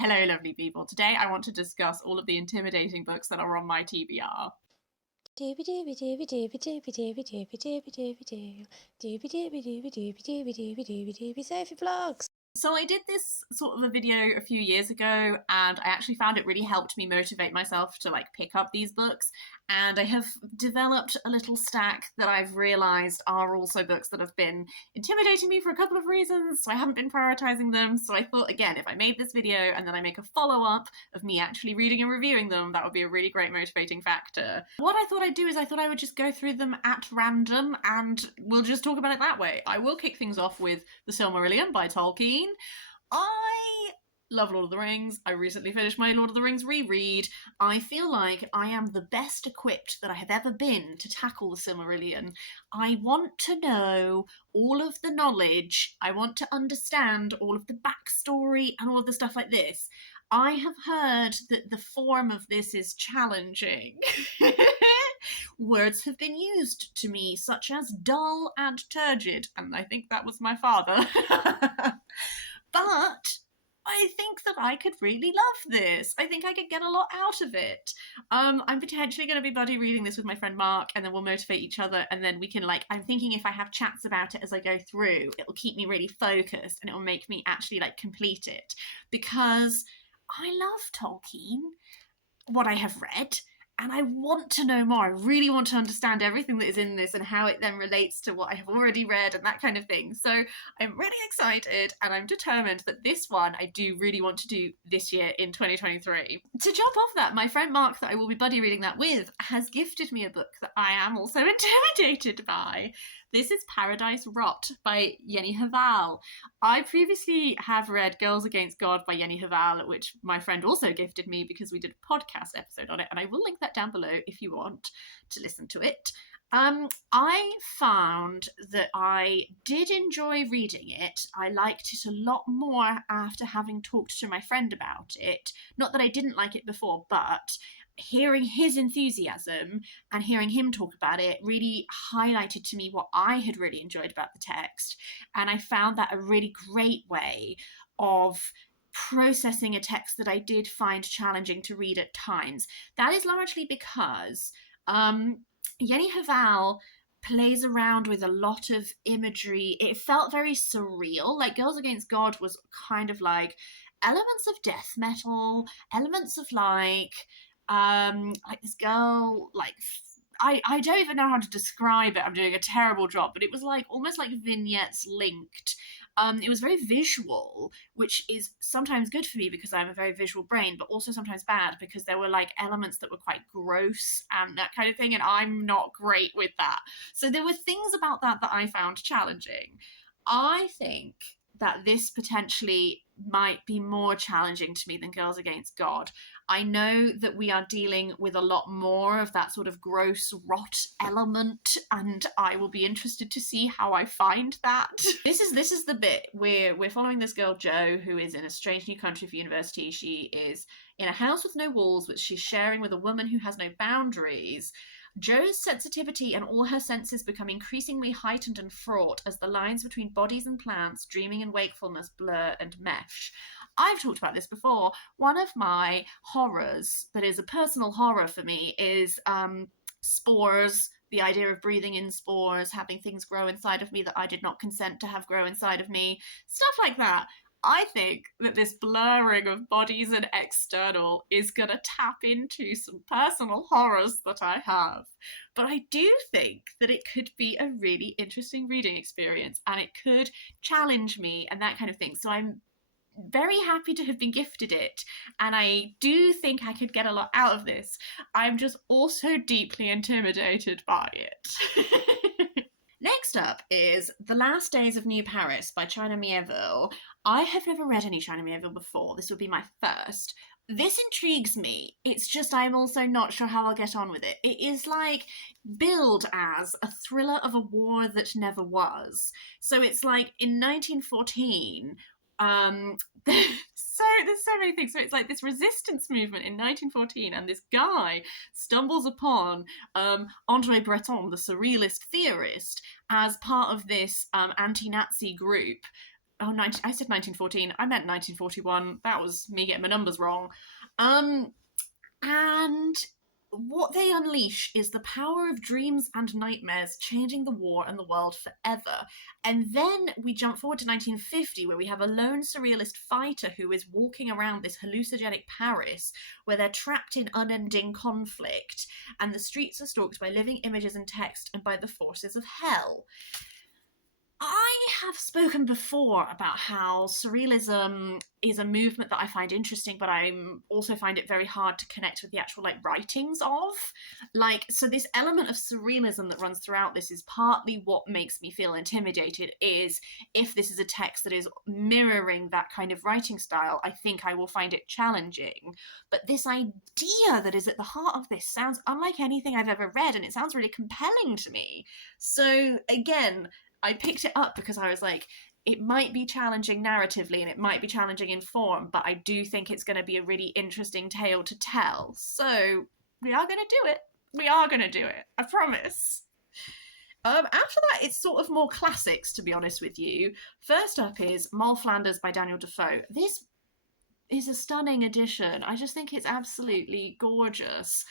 Hello, lovely people. Today I want to discuss all of the intimidating books that are on my TBR. Doobie doobie doobie doobie doobie doobie doobie doobie doobie doo. Doobie doobie doobie doobie doobie doobie doobie doobie Sophie Vlogs. So I did this sort of a video a few years ago, and I actually found it really helped me motivate myself to pick up these books. And I have developed a little stack that I've realized are also books that have been intimidating me for a couple of reasons, so I haven't been prioritizing them. So I thought, again, if I made this video and then I make a follow-up of me actually reading and reviewing them, that would be a really great motivating factor. What I thought I'd do is I thought I would just go through them at random and we'll just talk about it that way. I will kick things off with The Silmarillion by Tolkien. I love Lord of the Rings. I recently finished my Lord of the Rings reread. I feel like I am the best equipped that I have ever been to tackle the Silmarillion. I want to know all of the knowledge. I want to understand all of the backstory and all of the stuff like this. I have heard that the form of this is challenging. Words have been used to me, such as dull and turgid, and I think that was my father. But I think that I could really love this. I think I could get a lot out of it. I'm potentially going to be buddy reading this with my friend Mark, and then we'll motivate each other, and then we can I'm thinking if I have chats about it as I go through, it'll keep me really focused, and it'll make me actually complete it. Because I love Tolkien, what I have read, and I want to know more. I really want to understand everything that is in this and how it then relates to what I have already read and that kind of thing. So I'm really excited, and I'm determined that this one I do really want to do this year in 2023. To jump off that, my friend Mark, that I will be buddy reading that with, has gifted me a book that I am also intimidated by. This is Paradise Rot by Hval. I previously have read Girls Against God by Hval, which my friend also gifted me because we did a podcast episode on it, and I will link that down below if you want to listen to it. I found that I did enjoy reading it. I liked it a lot more after having talked to my friend about it. Not that I didn't like it before, but hearing his enthusiasm and hearing him talk about it really highlighted to me what I had really enjoyed about the text. And I found that a really great way of processing a text that I did find challenging to read at times. That is largely because Hval plays around with a lot of imagery. It felt very surreal. Girls Against God was kind of elements of death metal, elements of this girl, I don't even know how to describe it. I'm doing a terrible job, but it was almost like vignettes linked. It was very visual, which is sometimes good for me because I have a very visual brain, but also sometimes bad because there were elements that were quite gross and that kind of thing, and I'm not great with that. So there were things about that I found challenging. I think that this potentially might be more challenging to me than Girls Against God. I know that we are dealing with a lot more of that sort of gross rot element, and I will be interested to see how I find that. This is the bit where we're following this girl Jo, who is in a strange new country for university. She is in a house with no walls, which she's sharing with a woman who has no boundaries. Jo's sensitivity and all her senses become increasingly heightened and fraught as the lines between bodies and plants, dreaming and wakefulness blur and mesh. I've talked about this before. One of my horrors, that is a personal horror for me, is spores. The idea of breathing in spores, having things grow inside of me that I did not consent to have grow inside of me, stuff like that. I think that this blurring of bodies and external is going to tap into some personal horrors that I have. But I do think that it could be a really interesting reading experience, and it could challenge me and that kind of thing. So I'm very happy to have been gifted it, and I do think I could get a lot out of this. I'm just also deeply intimidated by it. Next up is The Last Days of New Paris by China Mieville. I have never read any China Mieville before. This would be my first. This intrigues me. It's just I'm also not sure how I'll get on with it. It is billed as a thriller of a war that never was. So it's in 1914, there's so many things. So it's this resistance movement in 1914, and this guy stumbles upon André Breton, the surrealist theorist, as part of this anti-Nazi group. oh, 19, I said 1914. I meant 1941. That was me getting my numbers wrong. And what they unleash is the power of dreams and nightmares, changing the war and the world forever. And then we jump forward to 1950, where we have a lone surrealist fighter who is walking around this hallucinogenic Paris, where they're trapped in unending conflict, and the streets are stalked by living images and text and by the forces of hell. I have spoken before about how surrealism is a movement that I find interesting, but I also find it very hard to connect with the actual like writings of. Like, so this element of surrealism that runs throughout this is partly what makes me feel intimidated, is if this is a text that is mirroring that kind of writing style, I think I will find it challenging. But this idea that is at the heart of this sounds unlike anything I've ever read, and it sounds really compelling to me. So again, I picked it up because I was like, it might be challenging narratively and it might be challenging in form, but I do think it's going to be a really interesting tale to tell. So we are going to do it. We are going to do it. I promise. After that, it's sort of more classics, to be honest with you. First up is Moll Flanders by Daniel Defoe. This is a stunning edition. I just think it's absolutely gorgeous.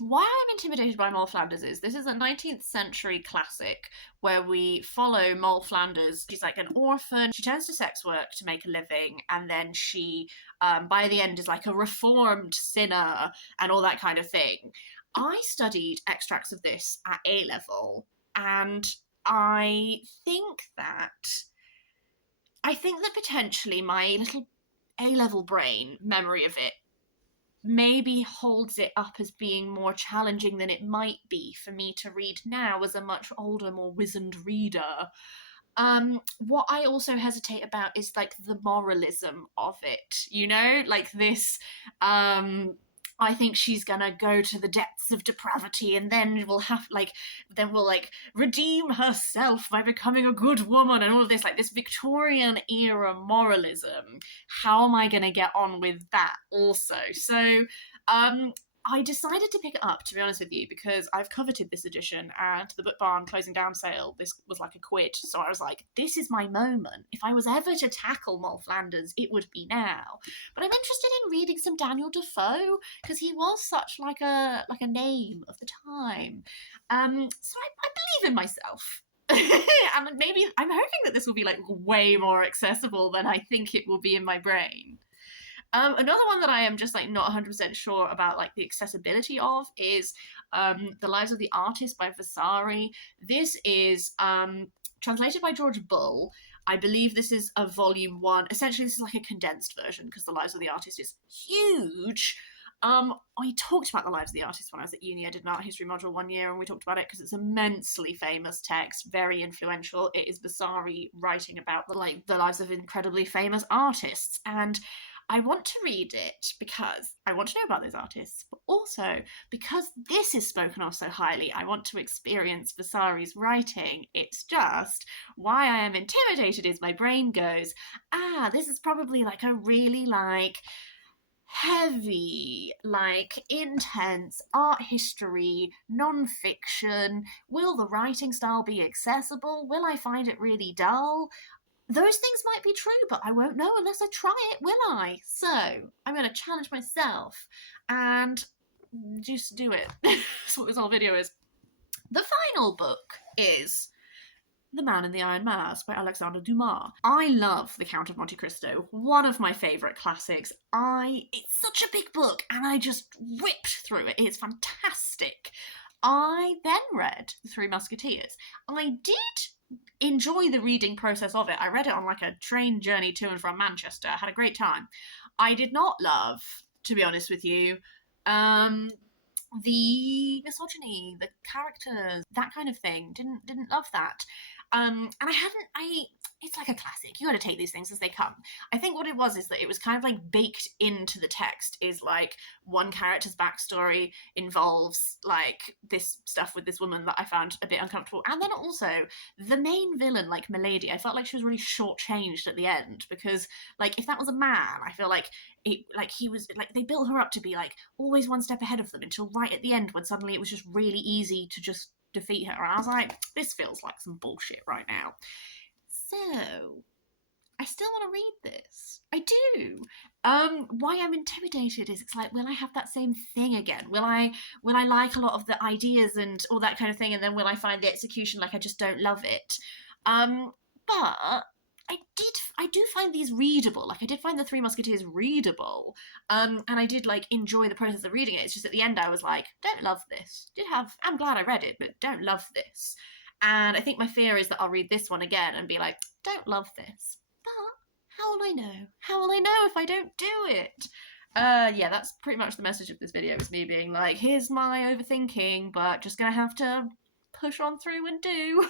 Why I'm intimidated by Moll Flanders is this is a 19th century classic where we follow Moll Flanders. She's like an orphan. She turns to sex work to make a living, and then she, by the end, is like a reformed sinner and all that kind of thing. I studied extracts of this at A level, and I think that potentially my little A level brain memory of it maybe holds it up as being more challenging than it might be for me to read now as a much older, more wizened reader. What I also hesitate about is like the moralism of it, you know, like this I think she's gonna go to the depths of depravity and then will redeem herself by becoming a good woman and all of this, like this Victorian era moralism. How am I gonna get on with that also? So I decided to pick it up, to be honest with you, because I've coveted this edition, and the Book Barn closing down sale, this was like a quid. So I was like, this is my moment. If I was ever to tackle Moll Flanders, it would be now. But I'm interested in reading some Daniel Defoe, because he was such like a name of the time. So I believe in myself. And maybe I'm hoping that this will be like way more accessible than I think it will be in my brain. Another one that I am just like not 100% sure about like the accessibility of is The Lives of the Artists by Vasari. This is translated by George Bull. I believe this is a volume 1. Essentially, this is like a condensed version because The Lives of the Artists is huge. I talked about The Lives of the Artists when I was at uni. I did an art history module one year and we talked about it because it's an immensely famous text, very influential. It is Vasari writing about the lives of incredibly famous artists, and I want to read it because I want to know about those artists, but also because this is spoken of so highly, I want to experience Vasari's writing. It's just why I am intimidated is my brain goes, this is probably like a really like heavy, like intense art history, non-fiction. Will the writing style be accessible? Will I find it really dull? Those things might be true, but I won't know unless I try it, will I? So I'm going to challenge myself and just do it. That's what this whole video is. The final book is The Man in the Iron Mask by Alexandre Dumas. I love The Count of Monte Cristo, one of my favourite classics. It's such a big book and I just whipped through it. It's fantastic. I then read The Three Musketeers. I did enjoy the reading process of it. I read it on like a train journey to and from Manchester. I had a great time. I did not love, to be honest with you, the misogyny, the characters, that kind of thing. Didn't love that. And it's like a classic. You got to take these things as they come. I think what it was is that it was kind of like baked into the text, is like one character's backstory involves like this stuff with this woman that I found a bit uncomfortable. And then also the main villain, like Milady, I felt like she was really shortchanged at the end, because like if that was a man, I feel like he was like, they built her up to be like always one step ahead of them until right at the end when suddenly it was just really easy to just defeat her. And I was like, this feels like some bullshit right now. So I still want to read this. I do. Why I'm intimidated is it's like, will I have that same thing again? Will I like a lot of the ideas and all that kind of thing, and then will I find the execution like I just don't love it? But I do find these readable. Like I did find the Three Musketeers readable, and I did like enjoy the process of reading it. It's just at the end I was like, don't love this. I'm glad I read it, but don't love this. And I think my fear is that I'll read this one again and be like, don't love this. But how will I know? How will I know if I don't do it? Yeah, that's pretty much the message of this video, is me being like, here's my overthinking, but just gonna have to push on through and do.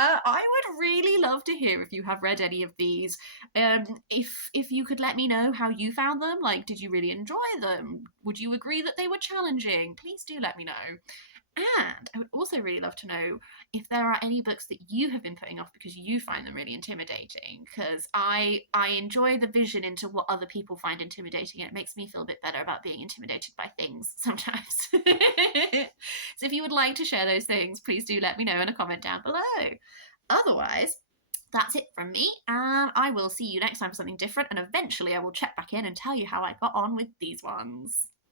I would really love to hear if you have read any of these. If you could let me know how you found them. Like, did you really enjoy them? Would you agree that they were challenging? Please do let me know. And I would also really love to know if there are any books that you have been putting off because you find them really intimidating. Because I enjoy the vision into what other people find intimidating, and it makes me feel a bit better about being intimidated by things sometimes. So if you would like to share those things, please do let me know in a comment down below. Otherwise, that's it from me, and I will see you next time for something different, and eventually I will check back in and tell you how I got on with these ones.